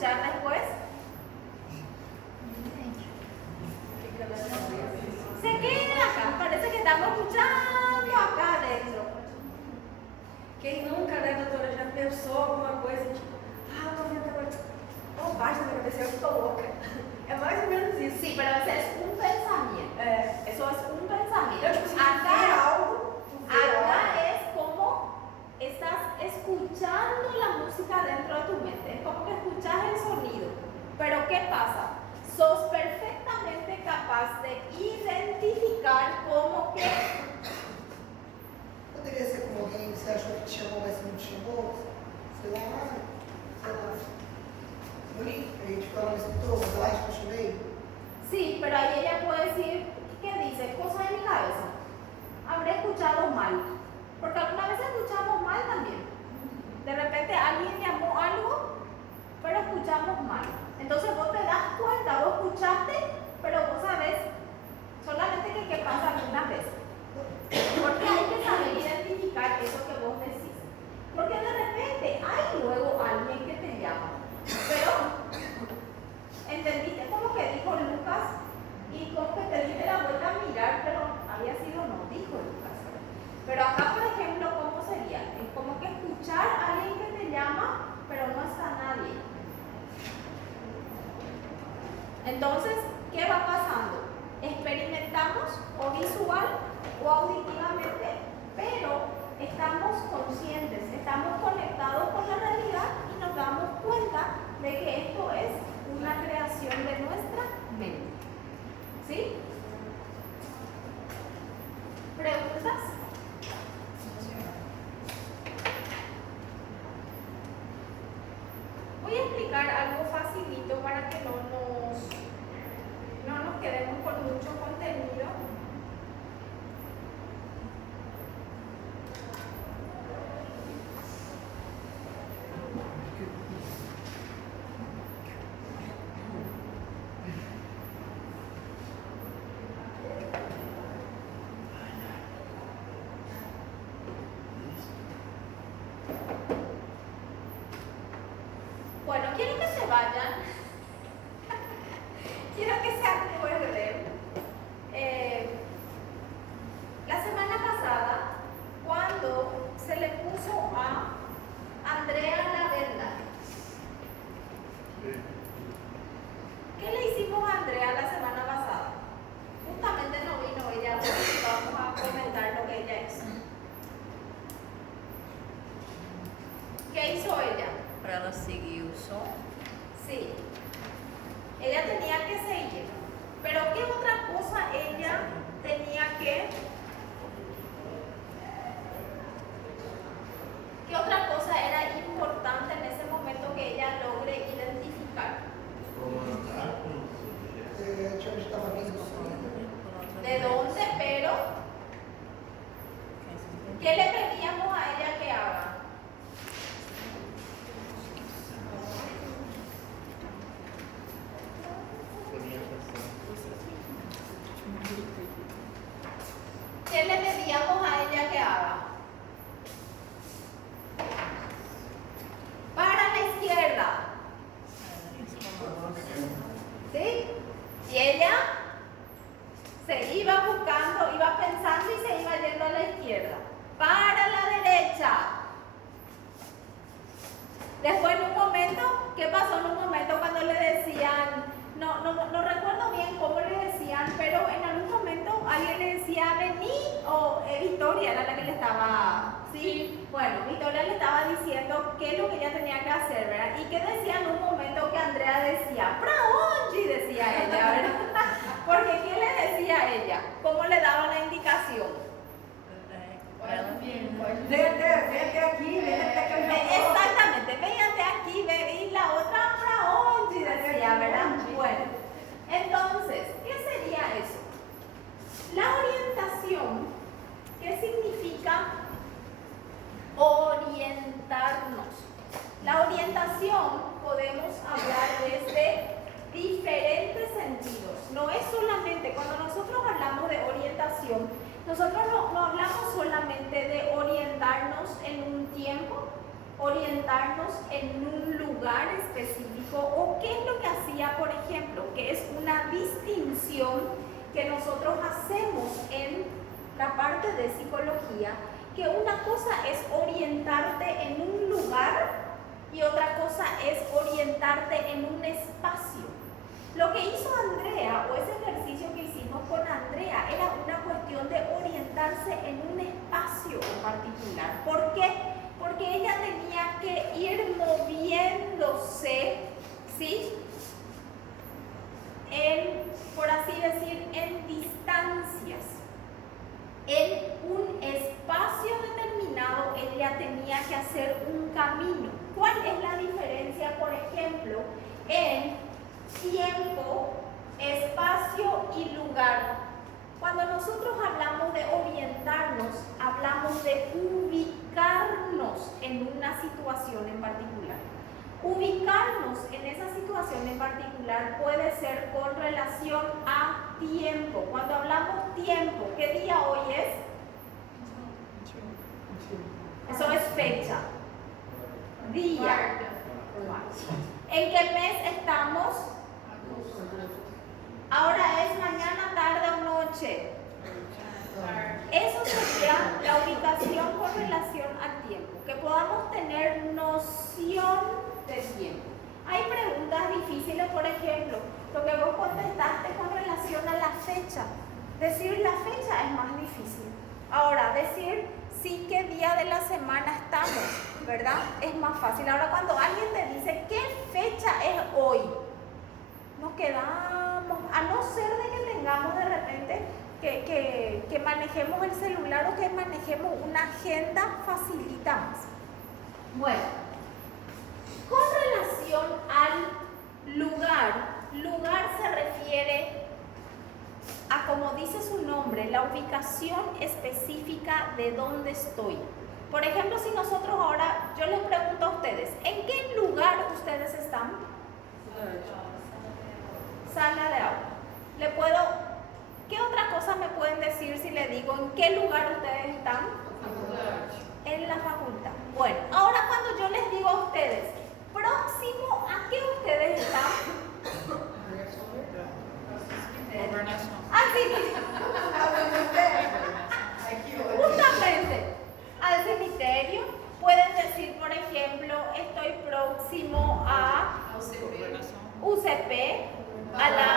escuchar después? Se queda acá, parece que estamos escuchando acá adentro. Quem nunca, né, doutora, já pensou alguma coisa tipo, tô vendo agora, bobagem na cabeça, eu estou louca. É mais ou menos isso. Sí, pero ese es un pensamiento. Eso es un pensamiento. Eu, tipo, se ver algo, Acá es como estás escuchando la música dentro de tu mente. Es como que escuchas el sonido. Pero ¿qué pasa? Sos perfectamente capaz de identificar como que... Poderia ser como alguém que você achou que te chamou, mas não te chamou? Sei lá, bonito, a gente fala, mas escutou, mas eu acho que eu chamei. Sí, pero ahí ella puede decir, ¿qué dice? Cosa de mi cabeza. Habré escuchado mal. Porque alguna vez escuchamos mal también. De repente alguien llamó algo, pero escuchamos mal. Entonces vos te das cuenta, vos escuchaste, pero vos sabés solamente que pasa algunas veces. Porque hay que saber identificar eso que vos decís. Porque de repente hay luego alguien que te llama. Pero, ¿entendiste como que dijo Lucas? Y como que te diste la vuelta a mirar, pero había sido no, dijo Lucas. Pero acá, por ejemplo, ¿cómo sería? Es como que escuchar a alguien que te llama, pero no está nadie. Entonces, ¿qué va pasando? Experimentamos o visual o auditivamente, pero estamos conscientes, estamos conectados con la realidad y nos damos cuenta de que esto es una creación de nuestra mente. ¿Sí? ¿Preguntas? Voy a explicar algo facilito para que no nos quedemos con mucho contenido. Bueno, quiero que se vayan. Quiero que se acuerden. La semana pasada, cuando se le puso a Andrea la venda, ¿qué le hicimos a Andrea la semana pasada? Justamente no vino ella, porque vamos a comentar lo que ella hizo. ¿Qué hizo ella? Para ela seguir o som. Sí, ella tenía que seguir, pero ¿qué otra cosa ella tenía que? ¿Qué otra cosa era importante en ese momento que ella logre identificar? De onde estava vindo o som. ¿De dónde? Pero, ¿qué le pedíamos a ella que haga? ¿Qué le pedíamos a ella que haga? Para la izquierda. ¿Sí? Y ella se iba buscando, iba pensando y se iba yendo a la izquierda. Para la derecha. Después en un momento, ¿qué pasó en un momento cuando le decían, no recuerdo bien cómo le decían, pero en algún momento alguien le decía vení, o Victoria era la que le estaba, ¿sí? Bueno, Victoria le estaba diciendo qué es lo que ella tenía que hacer, ¿verdad? Y qué decía en un momento que Andrea decía, ¡Praonji! Decía ella, ¿verdad? Porque ¿qué le decía ella? ¿Cómo le daba la indicación? Vem até aqui, vem até que eu já vou. Exactamente, véngate aquí, ve, y la otra Praonji decía, ¿verdad? Bueno, entonces, ¿qué sería eso? La orientación, ¿qué significa orientarnos? La orientación podemos hablar desde diferentes sentidos. No es solamente, cuando nosotros hablamos de orientación, nosotros no hablamos solamente de orientarnos en un tiempo, orientarnos en un lugar. lugar específico o qué es lo que hacía, por ejemplo, que es una distinción que nosotros hacemos en la parte de psicología, que una cosa es orientarte en un lugar y otra cosa es orientarte en un espacio. Lo que hizo Andrea, o ese ejercicio que hicimos con Andrea, era una cuestión de orientarse en un espacio en particular. ¿Por qué? Porque ella tenía que ir moviéndose, ¿sí? Por así decir, en distancias. En un espacio determinado, ella tenía que hacer un camino. ¿Cuál es la diferencia, por ejemplo, en tiempo, espacio y lugar? Cuando nosotros hablamos de orientarnos, hablamos de ubicarnos en una situación en particular. Ubicarnos en esa situación en particular puede ser con relación a tiempo. Cuando hablamos tiempo, ¿qué día hoy es? Eso es fecha. Día. ¿En qué mes estamos? Ahora es mañana, tarde o noche. Eso sería la ubicación con relación al tiempo, que podamos tener noción de tiempo. Hay preguntas difíciles, por ejemplo, lo que vos contestaste con relación a la fecha. Decir la fecha es más difícil. Ahora, decir sí qué día de la semana estamos, ¿verdad? Es más fácil. Ahora, cuando alguien te dice qué fecha es hoy, nos quedamos, a no ser de que tengamos de repente que manejemos el celular o que manejemos una agenda, facilita más. Bueno, con relación al lugar se refiere a, como dice su nombre, la ubicación específica de dónde estoy. Por ejemplo, si nosotros ahora, yo les pregunto a ustedes, ¿en qué lugar ustedes están? Sala de aula. ¿Qué otra cosa me pueden decir si le digo en qué lugar ustedes están? En la facultad. Bueno, ahora cuando yo les digo a ustedes, próximo a qué ustedes están. Justamente al cementerio. Pueden decir, por ejemplo, estoy próximo a UCP, a la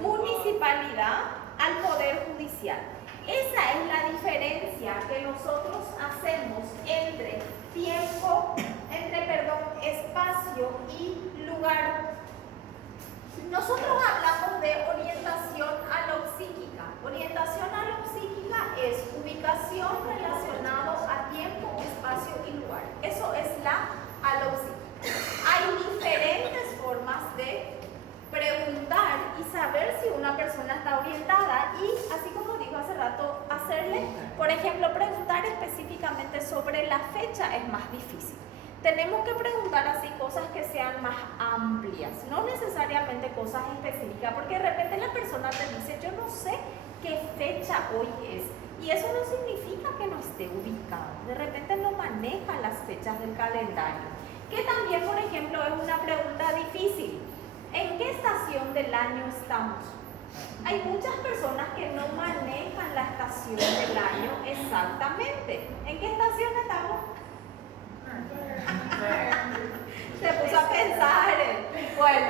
municipalidad, al Poder Judicial. Esa es la diferencia que nosotros hacemos entre espacio y lugar. Nosotros hablamos de orientación alopsíquica. Orientación alopsíquica es ubicación relacionado a tiempo, espacio y lugar. Eso es la alopsíquica. Hay diferentes formas de preguntar y saber si una persona está orientada y, así como dijo hace rato, hacerle, por ejemplo, preguntar específicamente sobre la fecha es más difícil. Tenemos que preguntar así cosas que sean más amplias, no necesariamente cosas específicas, porque de repente la persona te dice, yo no sé qué fecha hoy es, y eso no significa que no esté ubicado. De repente no maneja las fechas del calendario, que también, por ejemplo, es una pregunta difícil. ¿En qué estación del año estamos? Hay muchas personas que no manejan la estación del año exactamente. ¿En qué estación estamos? Se puso a pensar. Bueno,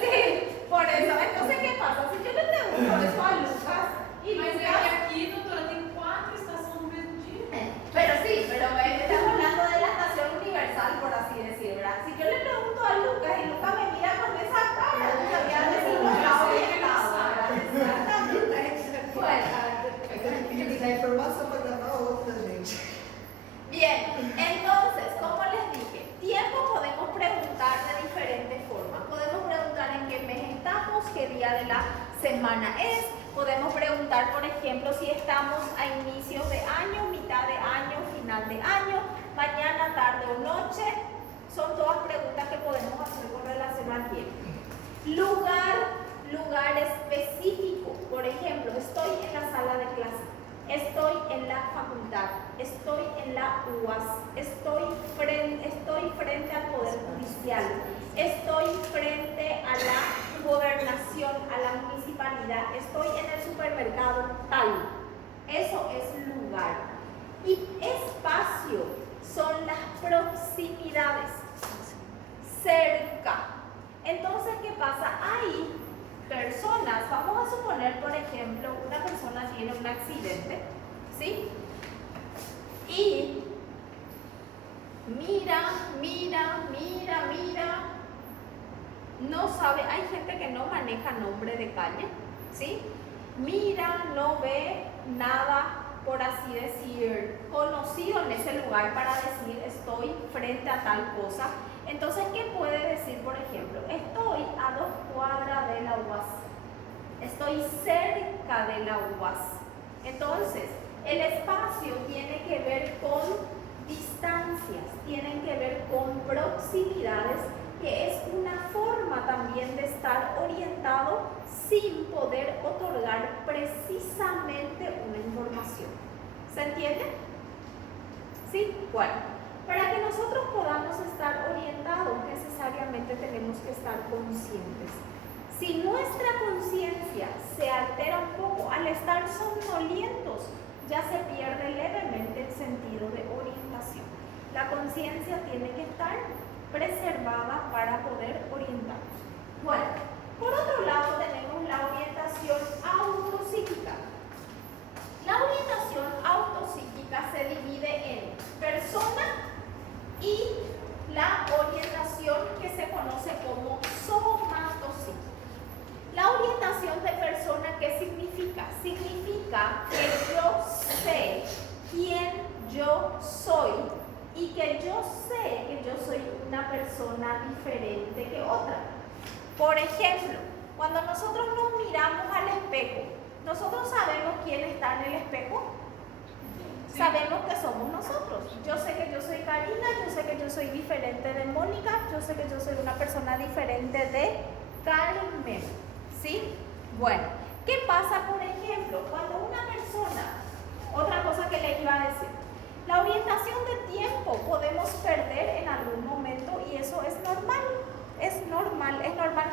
sí, por eso. Entonces, ¿qué pasa? Si yo le pregunto eso a Lucas y Lucas... aqui, doutora, tem 4 estações no mesmo dia. Pero sí, pero estamos hablando de la estación universal, por así decir, ¿verdad? Si yo le pregunto a Lucas y Lucas me mira con esa cara, yo sabía decir, no está orientado, ¿verdad? Exactamente. Bueno. É que ele pediu a informação para gravar outra, gente. Bien, entonces, como les dije, tiempo podemos preguntar de diferentes formas. Podemos preguntar en qué mes estamos, qué día de la semana es. Podemos preguntar, por ejemplo, si estamos a inicio de año, mitad de año, final de año, mañana, tarde o noche. Son todas preguntas que podemos hacer con relación al tiempo. Lugar específico. Por ejemplo, estoy en la sala de clase. Estoy en la facultad, estoy en la UAS, estoy frente al Poder Judicial, proximidades, cerca. Entonces, ¿qué pasa? Hay personas, vamos a suponer, por ejemplo, una persona tiene un accidente, ¿sí? Y mira, no sabe, hay gente que no maneja nombre de calle, ¿sí? Mira, no ve nada, por así decir, conocido en ese lugar para decir estoy frente a tal cosa. Entonces, ¿qué puede decir, por ejemplo? Estoy a 2 cuadras de la UAS, estoy cerca de la UAS. Entonces, el espacio tiene que ver con distancias, tienen que ver con proximidades, que es una forma también de estar orientado sin poder otorgar precisamente una información. ¿Se entiende? ¿Sí? Bueno, para que nosotros podamos estar orientados, necesariamente tenemos que estar conscientes. Si nuestra conciencia se altera un poco, al estar somnolientos, ya se pierde levemente el sentido de orientación. La conciencia tiene que estar preservada para poder orientarnos. Bueno, por otro lado tenemos la orientación autopsíquica. La orientación autopsíquica se divide en persona y la orientación que se conoce como somatopsíquica. La orientación de persona, ¿qué significa? Significa que yo sé quién yo soy y que yo sé que yo soy una persona diferente que otra. Por ejemplo, cuando nosotros nos miramos al espejo, ¿nosotros sabemos quién está en el espejo? Sí. Sabemos que somos nosotros. Yo sé que yo soy Karina, yo sé que yo soy diferente de Mónica, yo sé que yo soy una persona diferente de Carmen. ¿Sí? Bueno, ¿qué pasa, por ejemplo, cuando una persona, otra cosa que le iba a decir, la orientación de tiempo podemos perder en algún momento y eso es normal. Es normal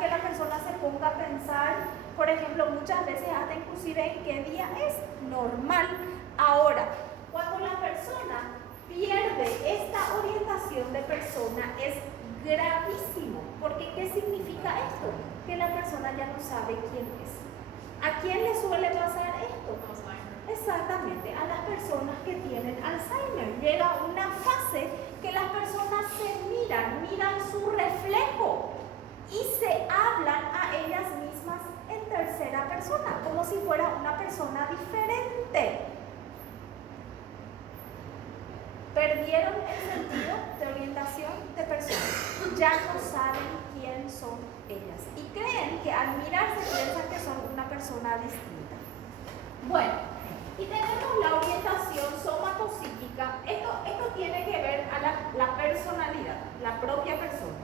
que la persona se ponga a pensar, por ejemplo, muchas veces hasta inclusive en qué día es normal. Ahora, cuando la persona pierde esta orientación de persona es gravísimo, porque ¿qué significa esto? Que la persona ya no sabe quién es. ¿A quién le suele pasar esto? Exactamente, a las personas que tienen Alzheimer. Llega una fase que las personas se miran su reflejo y se hablan a ellas mismas en tercera persona, como si fuera una persona diferente. Perdieron el sentido de orientación de persona. Ya no saben quién son ellas y creen que al mirarse piensan que son una persona distinta. Bueno, y tenemos la orientación somatopsíquica. Esto tiene que ver a la personalidad, la propia persona.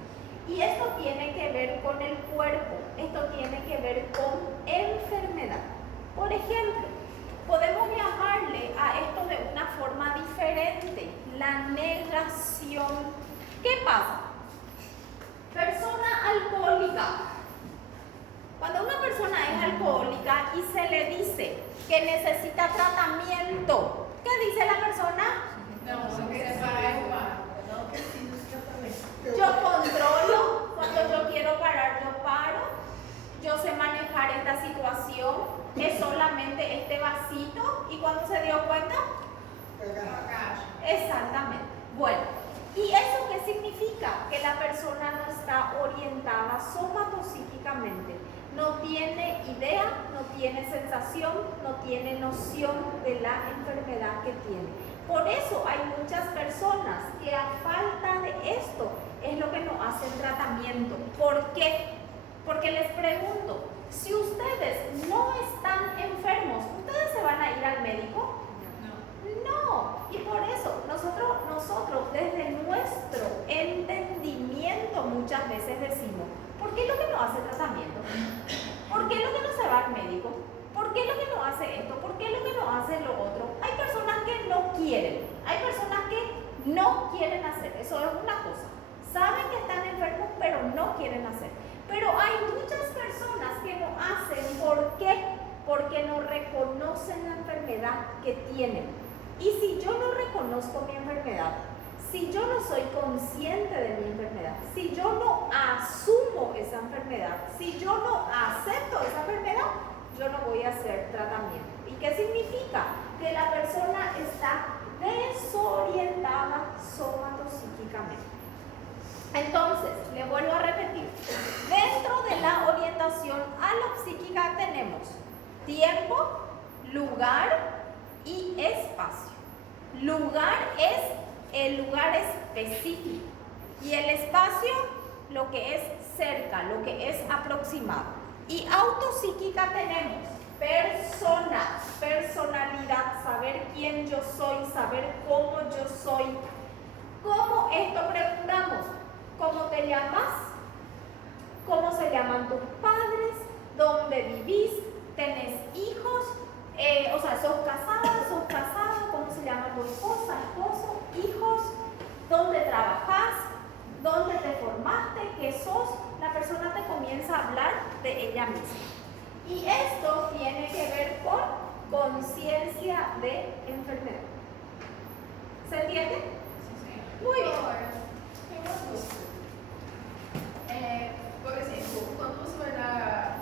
Y esto tiene que ver con el cuerpo, esto tiene que ver con enfermedad. Por ejemplo, podemos llamarle a esto de una forma diferente, la negación. ¿Qué pasa? Persona alcohólica. Cuando una persona es alcohólica y se le dice que necesita tratamiento, ¿qué dice la persona? Yo controlo, cuando yo quiero parar, yo paro. Yo sé manejar esta situación, es solamente este vasito, y cuando se dio cuenta, exactamente. Bueno, ¿y eso qué significa? Que la persona no está orientada somatopsíquicamente. No tiene idea, no tiene sensación, no tiene noción de la enfermedad que tiene. Por eso hay muchas personas que a falta de esto es lo que no hacen tratamiento. ¿Por qué? Porque les pregunto, si ustedes no están enfermos, ¿ustedes se van a ir al médico? No. Y por eso nosotros desde nuestro entendimiento muchas veces decimos, ¿por qué es lo que no hace tratamiento? ¿Por qué es lo que no se va al médico? ¿Por qué es lo que no hace esto? ¿Por qué es lo que no hace lo otro? Hay personas que no quieren, hay personas que no quieren hacer, eso es una cosa. Saben que están enfermos, pero no quieren hacer. Pero hay muchas personas que no hacen, ¿por qué? Porque no reconocen la enfermedad que tienen. Y si yo no reconozco mi enfermedad, si yo no soy consciente de mi enfermedad, si yo no asumo esa enfermedad, si yo no acepto esa enfermedad, yo no voy a hacer tratamiento. ¿Y qué significa? Que la persona está desorientada somatopsíquicamente. Entonces, le vuelvo a repetir, dentro de la orientación alopsíquica tenemos tiempo, lugar y espacio. Lugar es el lugar específico y el espacio lo que es cerca, lo que es aproximado. Y autopsíquica tenemos persona, personalidad, saber quién yo soy, saber cómo yo soy. ¿Cómo esto preguntamos? ¿Cómo te llamas? ¿Cómo se llaman tus padres? ¿Dónde vivís? ¿Tenés hijos? ¿Sos casado? ¿Cómo se llama tu esposa, esposo? ¿Hijos? ¿Dónde trabajas? ¿Dónde te formaste? ¿Qué sos? La persona te comienza a hablar de ella misma. Y esto tiene que ver con conciencia de enfermedad. ¿Se entiende? Muy bien. Por exemplo, quando você vai dar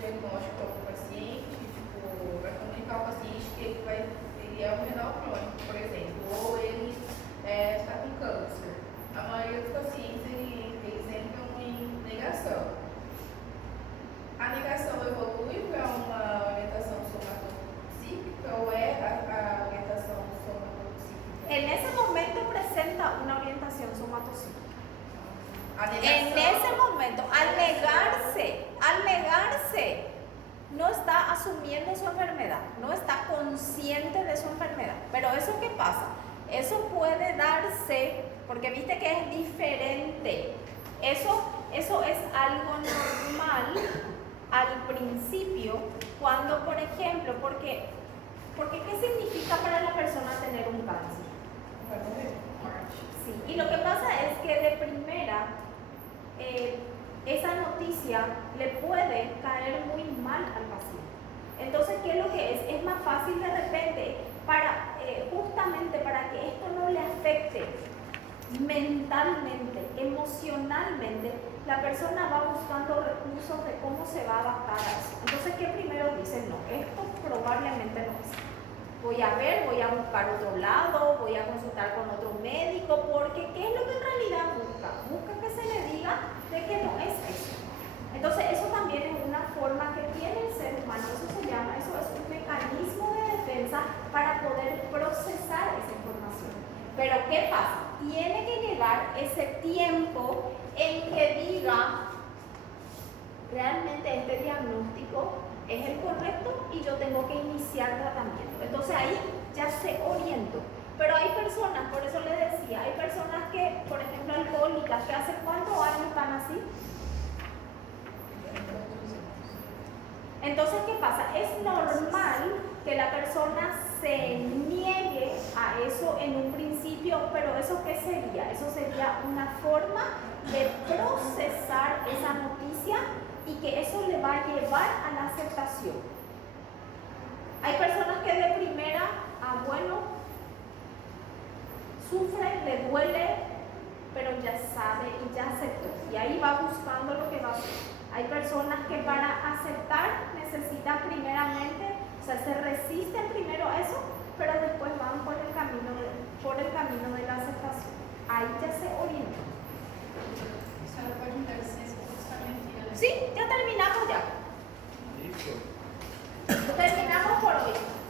diagnóstico para o paciente, tipo, vai comunicar ao paciente que ele é um renal crônico, por exemplo, ou ele está com câncer. A maioria dos pacientes eles entram em negação. A negação evolui para uma orientação somatopsíquica ou é a orientação somatopsíquica? En ese momento presenta una orientación somatopsíquica. En ese momento, al negarse, no está asumiendo su enfermedad, no está consciente de su enfermedad. Pero ¿eso qué pasa? Eso puede darse, porque viste que es diferente. Eso es algo normal al principio, cuando, por ejemplo, porque ¿qué significa para la persona tener un cáncer? Sí, y lo que pasa es que de primera, esa noticia le puede caer muy mal al paciente. Entonces, ¿qué es lo que es? Es más fácil de repente, justamente para que esto no le afecte mentalmente, emocionalmente, la persona va buscando recursos de cómo se va a adaptar a eso. Entonces, ¿qué primero dice? No, esto probablemente no es. Voy a ver, voy a buscar otro lado, voy a consultar con otro médico, porque ¿qué es lo que en realidad busca? Busca que se le diga de que no es eso. Entonces, eso también es una forma que tiene el ser humano, eso es un mecanismo de defensa para poder procesar esa información. Pero ¿qué pasa? Tiene que llegar ese tiempo en que diga, realmente este diagnóstico es el correcto y yo tengo que iniciar tratamiento. Entonces ahí ya se orientó. Pero hay personas, por eso les decía, hay personas que, por ejemplo, alcohólicas, que hace cuántos años están así. Entonces, ¿qué pasa? Es normal que la persona se niegue a eso en un principio, pero ¿eso qué sería? Eso sería una forma de procesar esa noticia y que eso le va a llevar a la aceptación. Hay personas que de primera, sufre, le duele, pero ya sabe y ya aceptó. Y ahí va buscando lo que va a hacer. Hay personas que para aceptar necesitan primeramente, se resisten primero a eso, pero después van por el camino de la aceptación. Ahí ya se orienta. A senhora pode me dar licença, porque está minha filha, né? Sí, ya terminamos ya. Isso.